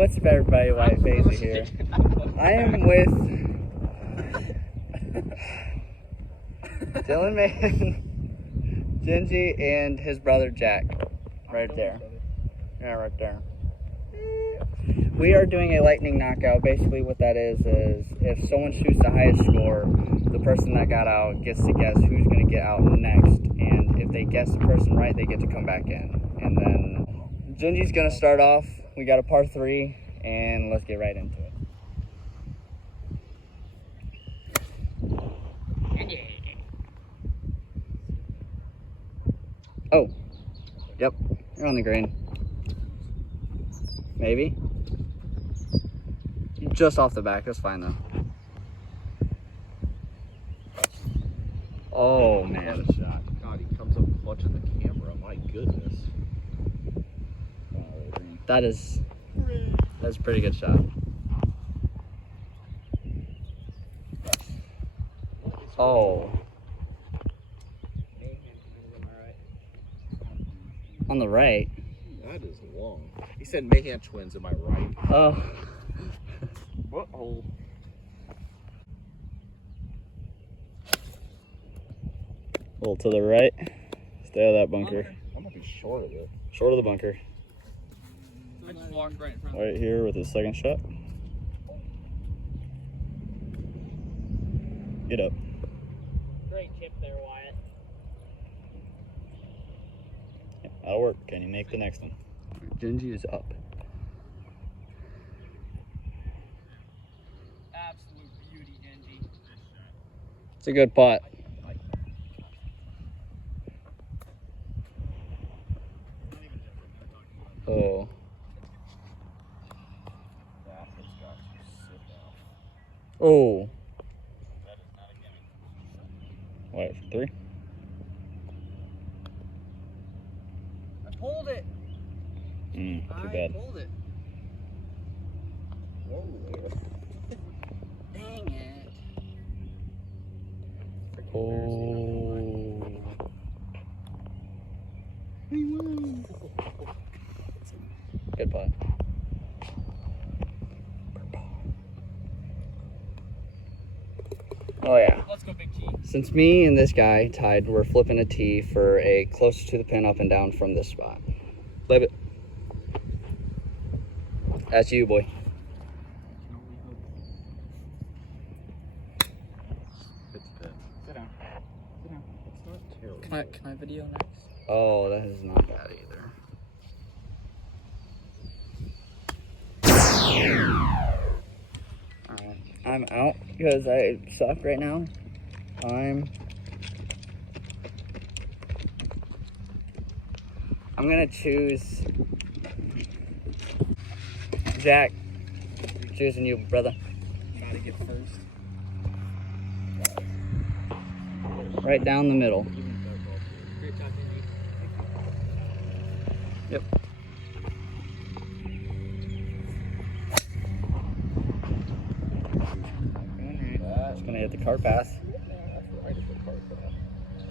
What's up, everybody? White Basie here. I am with Dylan Mann, Gingy, and his brother Jack. Right there. Yeah, right there. We are doing a lightning knockout. Basically what that is if someone shoots the highest score, the person that got out gets to guess who's going to get out next. And if they guess the person right, they get to come back in. And then Gingy's going to start off. We got a par 3, and let's get right into it. Oh, yep, you're on the green. Maybe. Just off the back, that's fine though. Oh man. What a shot. God, he comes up clutching the camera. My goodness. That's a pretty good shot. Oh. On the right. That is long. He said Mahan twins, am I right? Oh. Uh-oh. A little to the right. Stay out of that bunker. I'm gonna be short of it. Short of the bunker. I just walked right in front of Right here with his second shot. Get up. Great chip there, Wyatt. Yeah, that'll work. Can you make the next one? Gingy is up. Absolute beauty, Genji. It's a good putt. Oh. Oh. What, 3? I pulled it. Too I bad. pulled it. Whoa. Dang it. Oh. Good putt. Oh yeah. Let's go, Big T. Since me and this guy tied, we're flipping a tee for a closer to the pin up and down from this spot. Flip it. That's you, boy. It's dead. Sit down. Sit down. It's not terrible. Can I video next? Oh, that is not bad either. Alright, I'm out because I suck right now. I'm gonna choose Jack. Choosing you, brother. Gotta get first. Right down the middle. Great job, Genji. Yep. It's gonna hit the cart path. Right at the cart path.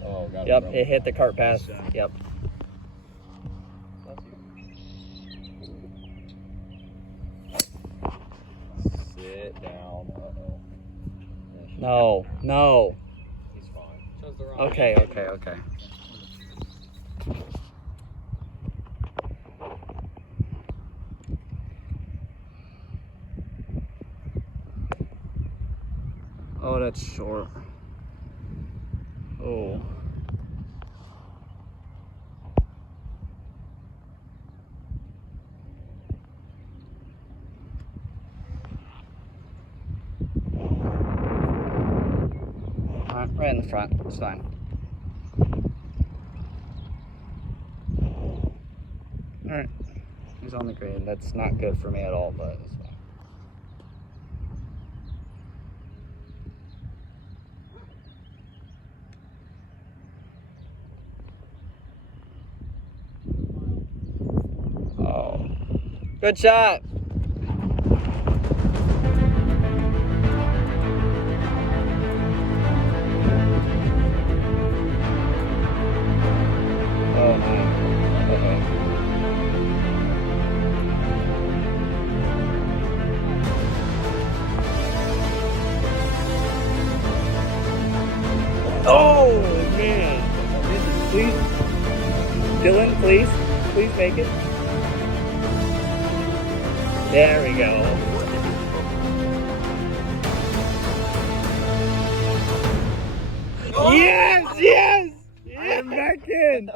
Oh, got Yep, it. it hit the cart path. Yep. Sit down. Uh-oh. No, no. He's fine. Chose the wrong. Okay, okay, okay. Oh, that's short. Oh. Right in the front. It's fine. Alright. He's on the green. That's not good for me at all, but it's fine. Oh. Good shot. Please make it. There we go. Yes, yes! I'm back in.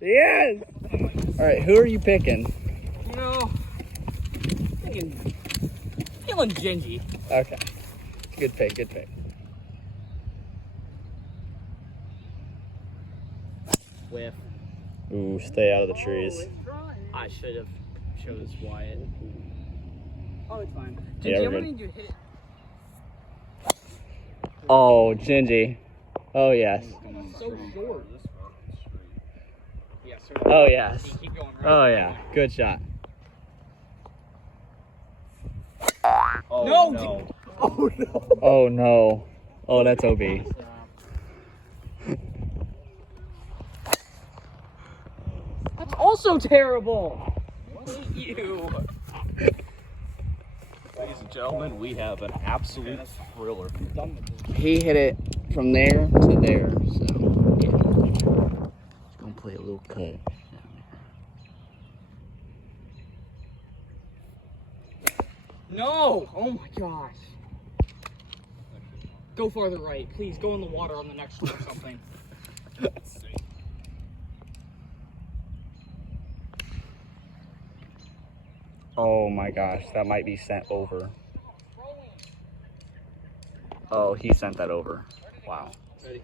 Yes! Alright, who are you picking? No. Feeling Gingy. Okay. Good pick, good pick. Whiff. Ooh, stay out of the trees. I should have chose Wyatt. Oh, it's fine. Gingy, Yeah, we're I'm gonna good. need you to hit it. Oh, Gingy. Oh, yes. So short. Yeah, so Oh, yes. keep going right. Oh, yeah. Good shot. Oh, No, no. Oh, no. Oh, that's OB. That's also terrible. I hate you. Ladies and gentlemen, we have an absolute thriller. He hit it from there to there, so yeah. Just gonna play a little cut. No! Oh my gosh. Go farther right. Please go in the water on the next one or something. Oh my gosh, that might be sent over. Oh, he sent that over. Wow. Ready?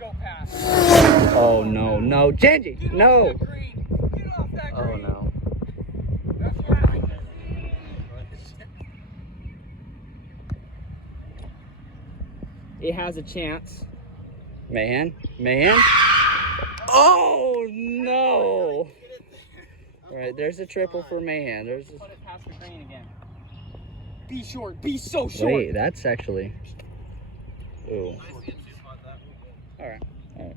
Go past. Oh no, no, Gingy, no. Get off that Oh green. no. That's right. It has a chance. Mahan, Mahan. Oh no. All right, there's a triple for Mahan. There's. Put it past the green again. Be short. Be so short. Wait, that's actually. Ooh. All right. All right.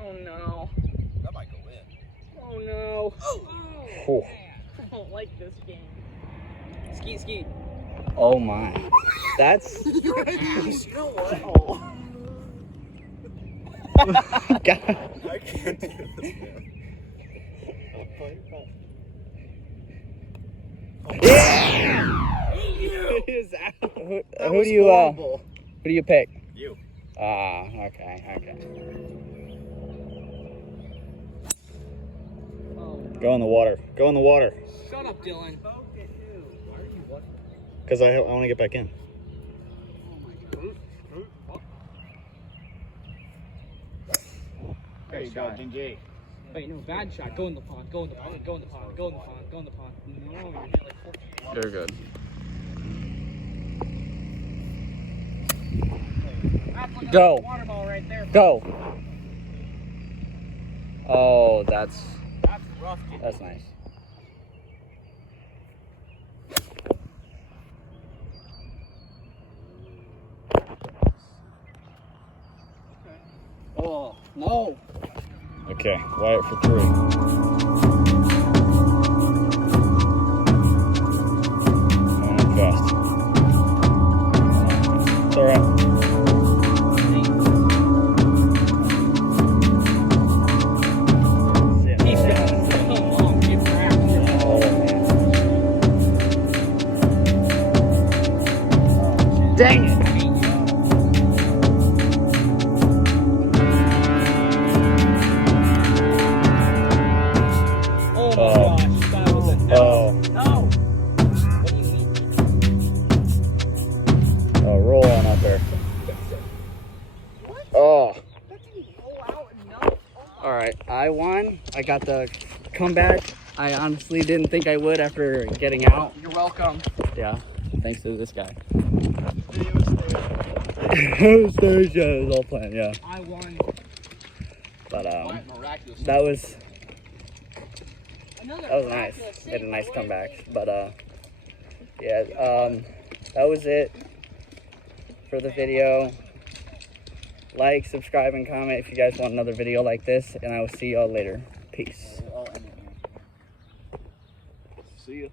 Oh no. That might go in. Oh no. Oh. I don't like this game. Skeet, skeet. Oh my. That's. You know what? God. I can't do this. Yeah! It is out. Who do you pick? You. Ah, okay, okay. Oh, Go in the water. Go in the water. shut up, Dylan. Because I want to get back in. There you go, Gingy. Wait, no, bad shot. Go in the pond. Go in the pond. Go in the pond. Go in the pond. Go in the pond. No, you're hit like 4 feet. You're good. That's like Go. a water ball right there. Go. Oh, that's rough. that's nice. Oh no! Okay, Wyatt for 3. And fast. It's alright. He's been so long. Get back. Oh man! Dang it! Oh my Oh. gosh, that was a no. Oh, No. What do you mean? oh, roll on up there. Oh. That didn't roll out enough. All right, I won. I got the comeback. I honestly didn't think I would after getting out. You're welcome. Yeah, thanks to this guy. Stage, yeah, it was all planned, yeah. I won. But Miraculous. that was Another nice. miraculous We had a save, nice boys. comeback. But yeah, that was it for the video. Like, subscribe, and comment if you guys want another video like this. And I will see y'all later. Peace. See ya.